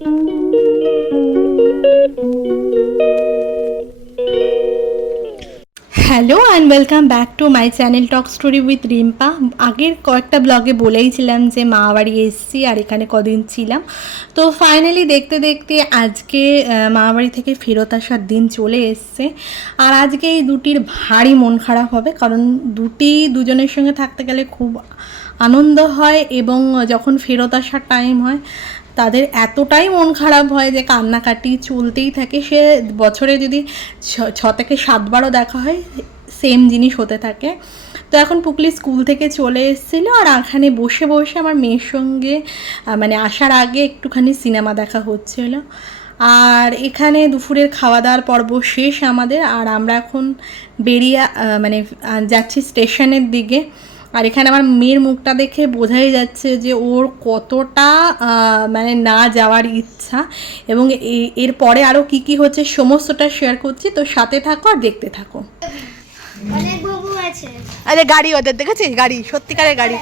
Hello and welcome back to my channel talk story with Rimpa. আগের কয়েকটা ব্লগে বলেইছিলাম যে মা বাড়ি এসেছি আর এখানে কদিন ছিলাম। তো ফাইনালি দেখতে দেখতে আজকে মা বাড়ি থেকে ফেরত আসার দিন চলে এসছে। আর আজকে এই দুটির ভারী মন খারাপ হবে, কারণ দুজনের সঙ্গে থাকতে গেলে খুব আনন্দ হয় এবং যখন ফেরত আসার টাইম হয় তাদের এতটাই মন খারাপ হয় যে কান্নাকাটি চলতেই থাকে। সে বছরে যদি 6 থেকে 7বারও দেখা হয় সেম জিনিস হতে থাকে। তো এখন পুকলি স্কুল থেকে চলে এসেছিলো আর এখানে বসে বসে আমার মেয়ের সঙ্গে মানে আসার আগে একটুখানি সিনেমা দেখা হচ্ছিল। আর এখানে দুপুরের খাওয়া দাওয়ার পর্ব শেষ আমাদের, আর আমরা এখন বেরিয়ে মানে যাচ্ছি স্টেশনের দিকে। আর এখানে আমার মেয়ের মুখটা দেখে বোঝাই যাচ্ছে যে ওর কতটা মানে না যাওয়ার ইচ্ছা, এবং এরপরে আরও কী কী হচ্ছে সমস্তটা শেয়ার করছি। তো সাথে থাকো আর দেখতে থাকো। আরে গাড়ি ওদের দেখেছিস, গাড়ি সত্যিকারের গাড়ি।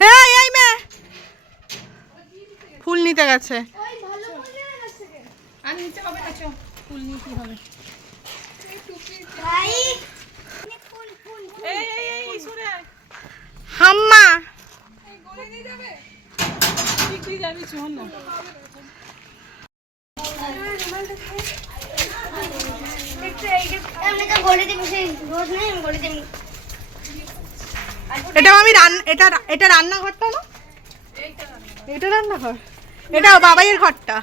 হ্যাঁ এই মেয়ে ফুল নিতে গেছে। আর নিতে হবে না, ফুল নিয়ে কি হবে। হাম্মা এটা আমি এটা রান্নাঘরটা না, এটা রান্নাঘর, এটা বাবাইয়ের ঘরটা।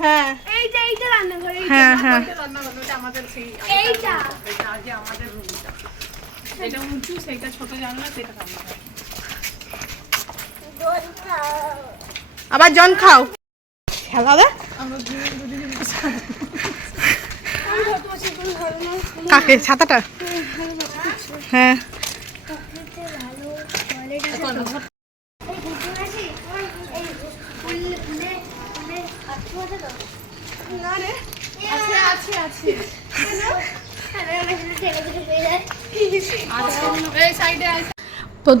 হ্যাঁ হ্যাঁ হ্যাঁ আবার জন খাও খেলাবে কাকে ছাতাটা। হ্যাঁ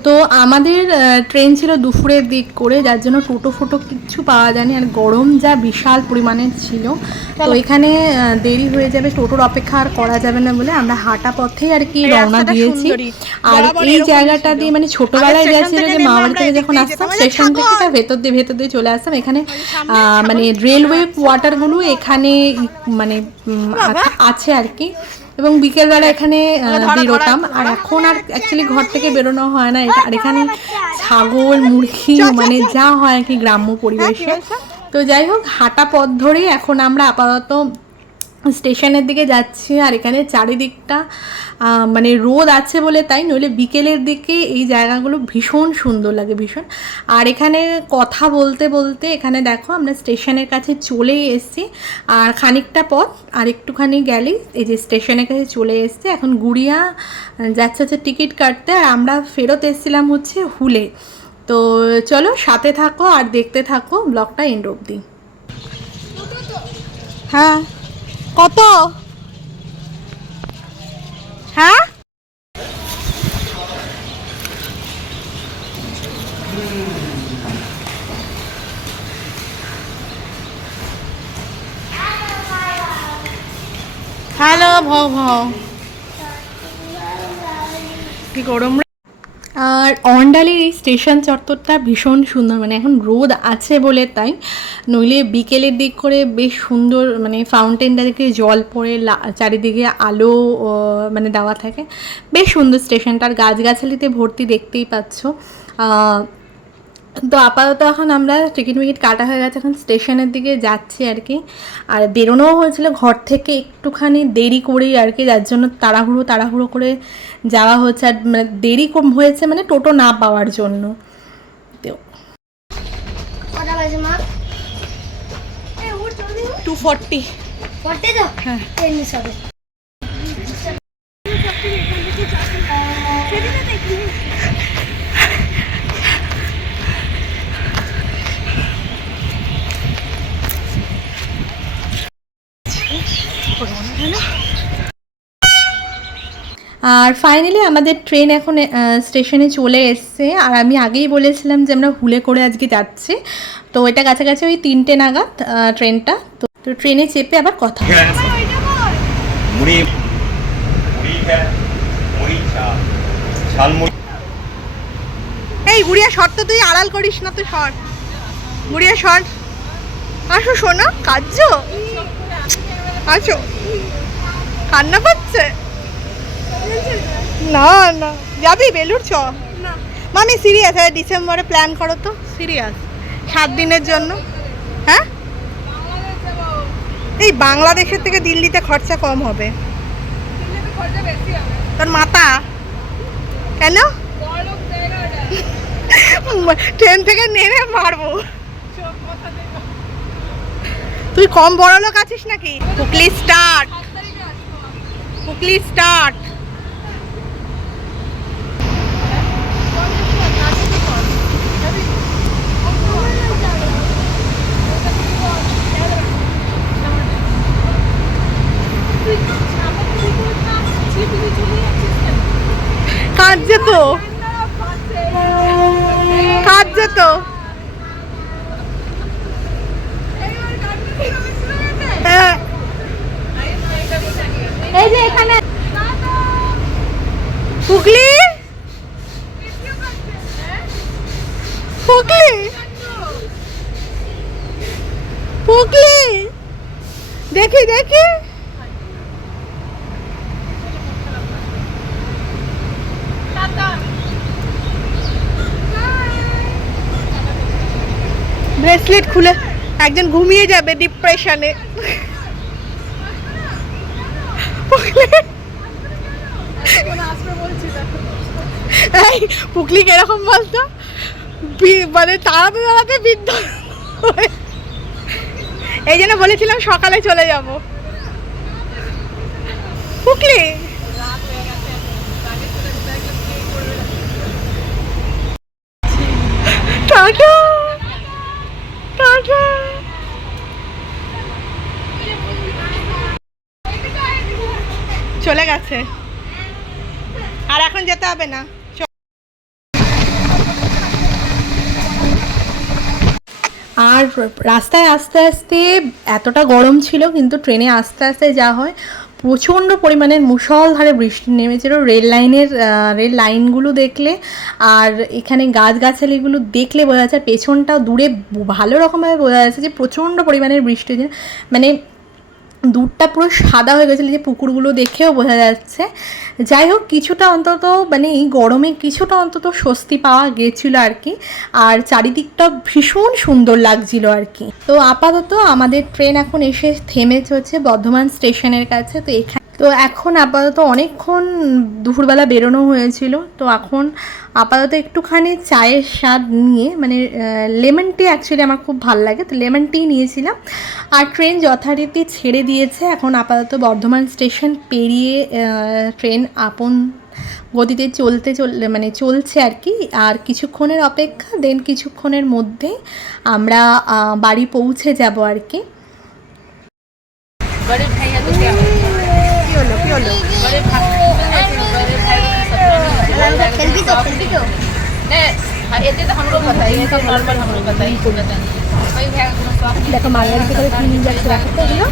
তো আমাদের ট্রেন ছিল দুপুরের দিক করে, যার জন্য টোটো ফোটো কিচ্ছু পাওয়া যায়নি, আর গরম যা বিশাল পরিমাণের ছিল। তো এখানে দেরি হয়ে যাবে, টোটোর অপেক্ষা আর করা যাবে না বলে আমরা হাঁটা পথেই আর কি রওনা দিয়েছি। আর এই জায়গাটা দিয়ে মানে ছোটোবেলায় গেছিল যে মা বাড়ি থেকে যখন আসতাম স্টেশন থেকে তার ভেতর দিয়ে চলে আসতাম। এখানে মানে রেলওয়ে কোয়ার্টারগুলো এখানে মানে আছে আর কি, এবং বিকেলবেলা এখানে বেরোতাম। আর এখন আর অ্যাকচুয়ালি ঘর থেকে বেরোনো হয় না। আর এখানে ছাগল মুরগি মানে যা হয় আর কি গ্রাম্য পরিবেশে। তো যাই হোক, হাঁটা পথ ধরেই এখন আমরা আপাতত স্টেশনের দিকে যাচ্ছি। আর এখানে চারিদিকটা মানে রোদ আছে বলে তাই, নইলে বিকেলের দিকে এই জায়গাগুলো ভীষণ সুন্দর লাগে, ভীষণ। আর এখানে কথা বলতে বলতে এখানে দেখো আমরা স্টেশনের কাছে চলেই এসেছি। আর খানিকটা পথ আর একটুখানি গেলেই এই যে স্টেশনের কাছে চলে এসছে। এখন গুড়িয়া যাচ্ছে হচ্ছে টিকিট কাটতে, আর আমরা ফেরত এসেছিলাম হচ্ছে হুলে। তো চলো সাথে থাকো আর দেখতে থাকো ব্লগটা এন্ড অবধি। হ্যাঁ কত? হ্যাঁ হ্যালো ভাও ভাও কি গরম। আর অন্ডালির এই স্টেশন চত্বরটা ভীষণ সুন্দর, মানে এখন রোদ আছে বলে তাই, নইলে বিকেলের দিক করে বেশ সুন্দর, মানে ফাউন্টেনটা থেকে জল পড়ে চারিদিকে আলো মানে দেওয়া থাকে, বেশ সুন্দর স্টেশনটার গাছগাছালিতে ভর্তি, দেখতেই পাচ্ছ। তো আপাতত এখন আমরা টিকিট কাটা হয়ে গেছে, এখন স্টেশনের দিকে যাচ্ছি আর কি। আর বেরোনোও হয়েছিল ঘর থেকে একটুখানি দেরি করেই আর কি, যার জন্য তাড়াহুড়ো করে যাওয়া হচ্ছে। আর মানে দেরি কম হয়েছে মানে টোটো না পাওয়ার জন্য। তো 240 হ্যাঁ। আর ফাইনালি আমাদের ট্রেন এখন স্টেশনে চলে এসছে। আর আমি আগেই বলেছিলাম যে আমরা হুলে করে আজকে যাচ্ছি, তো এটা কাছাকাছি ওই 3টে নাগাদ ট্রেনটা। তো ট্রেনে চেপে আবার কথা এই গুড়িয়া শর্ট তো তুই আড়াল করিস না, তো শর্ট গুড়িয়া শর্ট। আসো শোনো, কাজছো আছো, কান্না পাচ্ছে না না, যাবি বেলুর চ মামি সিরিয়াস, ডিসেম্বরে প্ল্যান করো তো, সিরিয়াস 7 দিনের জন্য। হ্যাঁ এই বাংলাদেশের থেকে দিল্লিতে খরচা কম হবে, তোর মাথা কেন ট্রেন থেকে নেমে মারবো। তুই কম বড় লোক আছিস নাকি? Hooghly start, Hooghly start. কাঁদছে তো, কাঁদছে তো। এই যে এখানে হুগলি, হুগলি, হুগলি, দেখি দেখি। ব্রেসলেট খুলে একজন ঘুমিয়ে যাবে ডিপ্রেশনে। এই পুকলি কিরকম বলতো, মানে তাড়াতে তাড়াতে বৃদ্ধ। এই জন্য বলেছিলাম সকালে চলে যাব। পুকলি টাটা টাটা। চলে গেছে, আর এখন যেতে হবে না। আর রাস্তায় আস্তে আস্তে এতটা গরম ছিল, কিন্তু ট্রেনে আস্তে আস্তে যা হয়, প্রচণ্ড পরিমাণের মুষলধারে বৃষ্টি নেমেছিল। রেল লাইনগুলো দেখলে আর এখানে গাছগাছালিগুলো দেখলে বোঝা যাচ্ছে, পেছনটাও দূরে ভালো রকমভাবে বোঝা যাচ্ছে যে প্রচণ্ড পরিমাণের বৃষ্টি হয়েছে। মানে দূরটা পুরো সাদা হয়ে গেছিলো, যে পুকুরগুলো দেখেও বোঝা যাচ্ছে। যাই হোক, কিছুটা অন্তত মানে এই গরমে কিছুটা অন্তত স্বস্তি পাওয়া গেছিলো আর কি। আর চারিদিকটা ভীষণ সুন্দর লাগছিল আর কি। তো আপাতত আমাদের ট্রেন এখন এসে থেমেছে হচ্ছে বর্ধমান স্টেশনের কাছে। তো এখন আপাতত অনেকক্ষণ দুপুরবেলা বেরোনো হয়েছিল, তো এখন আপাতত একটুখানি চায়ের স্বাদ নিয়ে, মানে লেমন টি অ্যাকচুয়ালি আমার খুব ভালো লাগে, তো লেমন টি নিয়েছিলাম। আর ট্রেন যথারীতি ছেড়ে দিয়েছে, এখন আপাতত বর্ধমান স্টেশন পেরিয়ে ট্রেন আপন গতিতে চলছে আর কি। আর কিছুক্ষণের অপেক্ষা, দেন কিছুক্ষণের মধ্যে আমরা বাড়ি পৌঁছে যাব আর কি। দেখো মালগাড়িতে করে নিয়ে যাচ্ছে, রাখো তো এগুলো।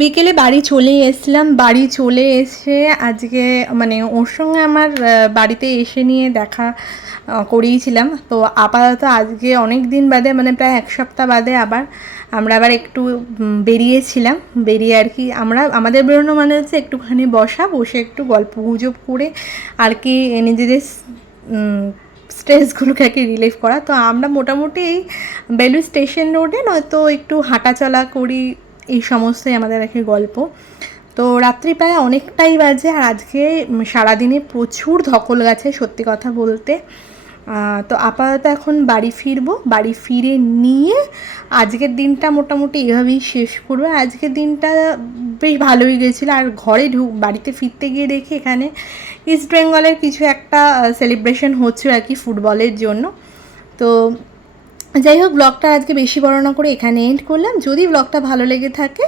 বিকেলে বাড়ি চলে এসেছিলাম, বাড়ি চলে এসে আজকে মানে ওর সঙ্গে আমার বাড়িতে এসে নিয়ে দেখা করিয়েছিলাম। তো আপাতত আজকে অনেক দিন বাদে মানে প্রায় এক সপ্তাহ বাদে আমরা আবার একটু বেরিয়েছিলাম, বেরিয়ে আর কি আমাদের বেরোনো মানে হচ্ছে একটুখানি বসে একটু গল্প গুজব করে আর কি নিজেদের স্ট্রেসগুলোকে আর কি রিলিফ করা। তো আমরা মোটামুটি এই বেলুড় স্টেশন রোডে নয়তো একটু হাঁটাচলা করি, এই সমস্তই আমাদের আর কি গল্প। তো রাত্রি প্রায় অনেকটাই বাজে, আর আজকে সারাদিনে প্রচুর ধকল গেছে সত্যি কথা বলতে। তো আপাতত এখন বাড়ি ফিরবো, বাড়ি ফিরে নিয়ে আজকের দিনটা মোটামুটি এভাবেই শেষ করবো। আজকের দিনটা বেশ ভালোই গেছিলো। আর ঘরে বাড়িতে ফিরতে গিয়ে দেখি এখানে ইস্ট বেঙ্গলের কিছু একটা সেলিব্রেশন হচ্ছে আর কি ফুটবলের জন্য। তো যাই হোক, ব্লগটা আজকে বেশি বড় না করে এখানে এন্ড করলাম। যদি ব্লগটা ভালো লেগে থাকে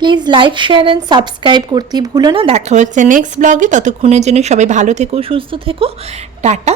please like share and subscribe করতে ভুলো না। দেখা হচ্ছে নেক্সট ব্লগে, ততক্ষণের জন্য সবাই ভালো থেকো, সুস্থ থেকো, টাটা।